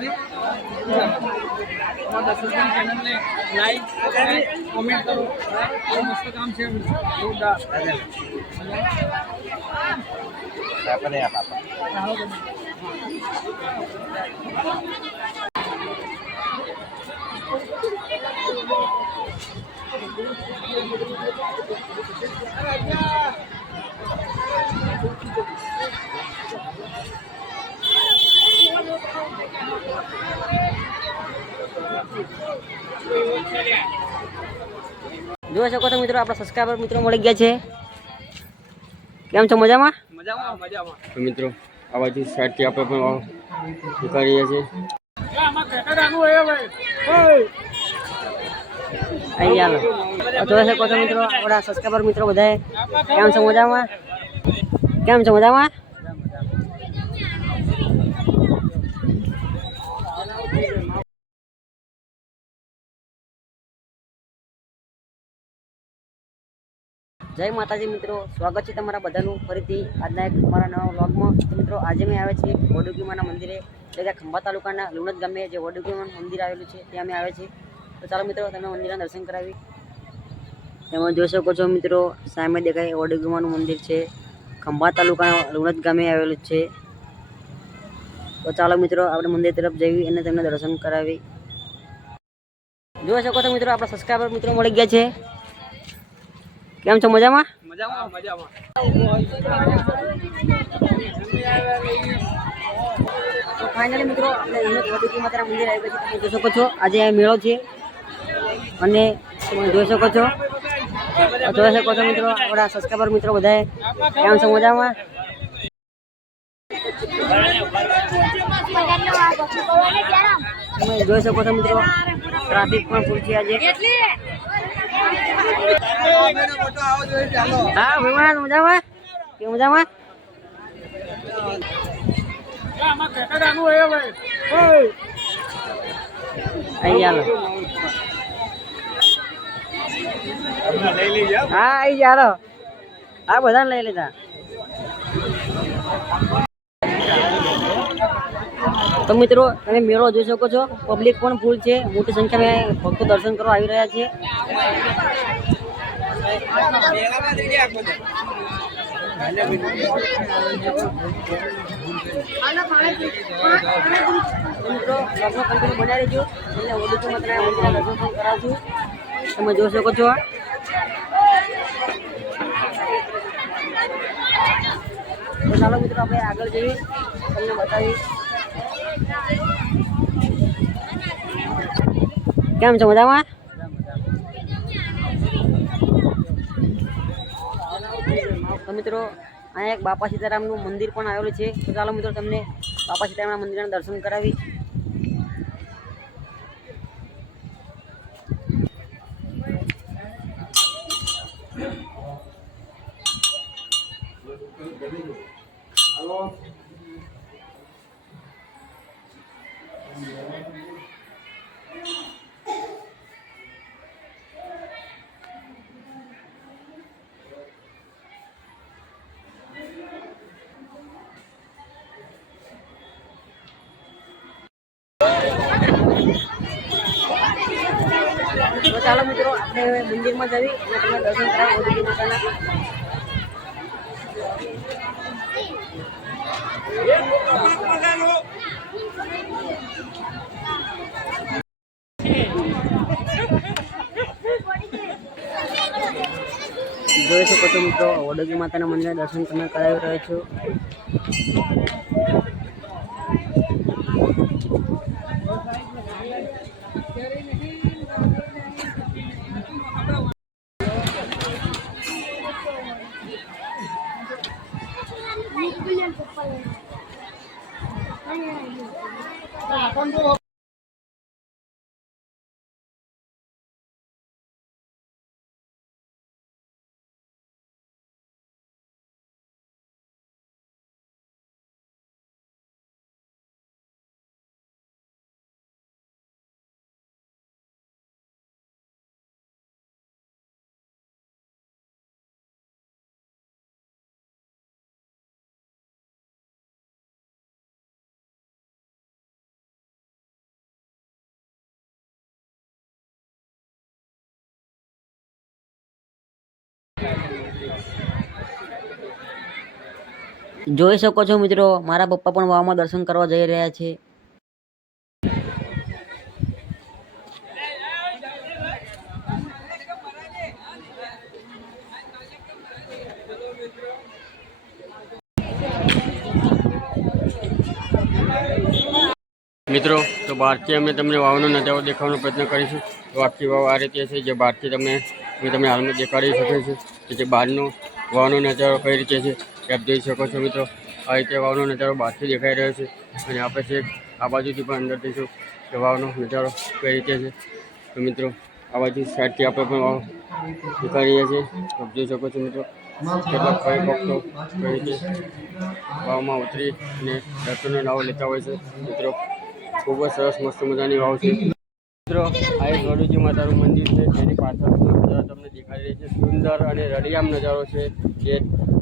સુધી. અમારા દર્શકની ચેનલને લાઈક કોમેન્ટ કરો. બહુ મસ્ત કામ છે જોરદાર. જોઈ શકો છો મિત્રો આપણા સબસ્ક્રાઈબર મિત્રો મળી ગયા છે. કેમ છો મજામાં? મજામાં મજામાં. મિત્રો આવાથી સાઈડથી આપણે પણ નીકળી રહ્યા છીએ અહીંયા જોઈ શકો છો મિત્રો આપણા સબસ્ક્રાઈબર મિત્રો બધાએ. કેમ છો મજામાં? કેમ છો મજામાં? જય માતાજી મિત્રો, સ્વાગત છે તમારા બધાનું ફરીથી આજના એક અમારા નવા વ્લોગમાં. મિત્રો, આજે મેં આવે છે વડુકીમાના મંદિરે જે ત્યાં ખંભા તાલુકાના લુણદ ગામે જે વડુકીમાનું મંદિર આવેલું છે, ત્યાં અમે આવે છે તો ચાલો મિત્રો, તમે મંદિરના દર્શન કરાવી. તેમાં જોઈ શકો છો મિત્રો, સામે દેખાય વડુકીમાનું મંદિર છે, ખંભા તાલુકાના લુણદ ગામે આવેલું છે. તો ચાલો મિત્રો, આપણે મંદિર તરફ જઈએ અને તેમને દર્શન કરાવી. જોઈ શકો છો મિત્રો, આપણા સબસ્ક્રાઈબર મિત્રો મળી ગયા છે. કેમ છો, મજામાં? જોઈ શકો છો, આજે મેળો છે. અને તમે જોઈ શકો છો. જોઈ શકો છો મિત્રો, આપણા સબસ્ક્રાઈબર બધાએ. કેમ છો, મજામાં? તમે જોઈ શકો છો મિત્રો ટ્રાફિક પણ ફૂલ છે આજે. હા, ભગવાન, મજામાં? કે મજામાં? હા અહીં ચાલો હા, બધાને લઈ લીધા. તો મિત્રો, તમે મેળો જોઈ શકો છો. પબ્લિક પણ ફૂલ છે. મોટી સંખ્યામાં ભક્તો દર્શન કરવા આવી રહ્યા છે. તમે જોઈ શકો છો તો ચાલો મિત્રો આપણે આગળ જઈએ તમને બતાવી કેમ છો મજામાં? તો મિત્રો, અહીંયા એક બાપા સીતારામનું મંદિર પણ આવેલું છે. તો ચાલો મિત્રો, તમને બાપા સીતારામના મંદિરના દર્શન કરાવી તો ચાલો મિત્રો, આપણે હવે મંદિરમાં જવી અને તમને દર્શન કરાવો ઓડિકી માતાના. જોઈ શકો છો મિત્રો વડોદરી માતાના મંદિરે દર્શન તમે કરાવી રહ્યો છો. જોઈ શકો છો મિત્રો, મારા પપ્પા પણ વાવમાં દર્શન કરવા જઈ રહ્યા છે. મિત્રો, તો બહારથી અમે તમને વાવનો નજારો દેખાવાનો પ્રયત્ન કરીશું. તો આખી વાવ આ રીતે છે, જે બહારથી તમે અમે તમને હાલમાં દેખાડી શકીએ છીએ કે જે બહારનો વાવનો નજારો કઈ રીતે છે. આપ જોઈ શકો છો મિત્રો, આ રીતે વાવનો નજારો બહારથી દેખાઈ રહ્યો છે. અને આપણે છે આ બાજુથી પણ અંદર જઈશું કે વાવનો નજારો કઈ રીતે છે. તો મિત્રો, આ બાજુ સાઈડથી આપણે પણ વાવ દેખાડી રહ્યા તો આપ જોઈ શકો છો મિત્રો, કેટલાક ભાઈ ભક્તો કઈ રીતે વાવમાં ઉતરી અને દર્શનનો લાવો લેતા હોય છે. મિત્રો, ખૂબ જ સરસ મસ્ત મજાની વાવ છે. મિત્રો, આ એક ગરુજી માતાનું મંદિર છે. જેની નજારો તમને દેખાઈ રહી છે. સુંદર અને રળિયામ નજારો છે. જે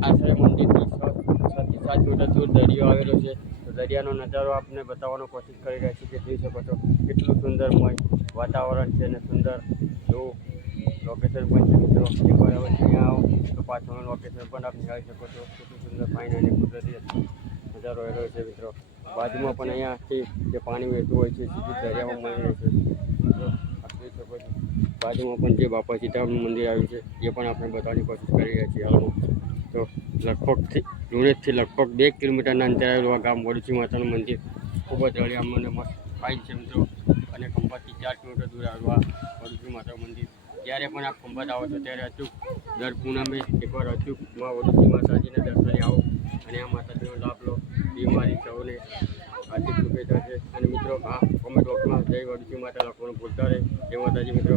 આશ્રય મંદિરથી છથી સાત મીટર દૂર દરિયો આવેલો છે. તો દરિયાનો નજારો આપને બતાવવાનો કોશિશ કરી રહ્યા છીએ કે જોઈ શકો છો. કેટલું સુંદરમય વાતાવરણ છે અને સુંદર જો લોકેશન પણ છે મિત્રો. એકવાર હવે અહીંયા આવો તો પાછળનું લોકેશન પણ આપ નિહાળી શકો છો. કેટલું સુંદર ફાઇન અને કુદરતી નજારો રહેલો છે મિત્રો. બાજુમાં પણ અહીંયાથી જે પાણી વહેતું હોય છે, સીધું દરિયામાં મળી રહ્યું છો. બાજુમાં પણ જે બાપા સીતારામનું મંદિર આવ્યું છે, એ પણ આપણે બતાવવાની કોશિશ કરી રહ્યા છીએ. હાલમાં તો લગભગથી લુણેજથી લગભગ બે કિલોમીટરના અંતરે આવેલું આ ગામ વડુચી માતાનું મંદિર ખૂબ જ રળિયામ અને મસ્ત ફાઇન છે મિત્રો. અને ખંભાતથી ચાર કિલોમીટર દૂર આવેલું આ વડુચી માતાનું મંદિર. જ્યારે પણ આપ ખંભાત આવો છો ત્યારે અચૂક દર પૂનમે એકવાર અચૂકમાં વડુચી માતાજીને દર્શને આવો અને આ માતાજીનો લાભ લો. બીમારી, સૌને આર્થિક શુભેચ્છા છે. અને મિત્રો આ કોમેન્ટ બોક્સમાં જય વડુચી માતા લખવાનું ભૂલતા રહે જય માતાજી મિત્રો.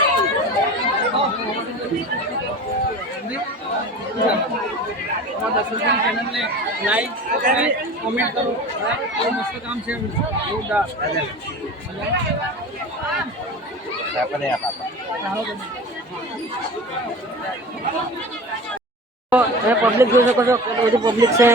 ચેનલને લાઈક કોમેન્ટ કરો બહુ મસ્ત કામ છે પબ્લિક જોઈ શકો છો કેટલું પબ્લિક છે.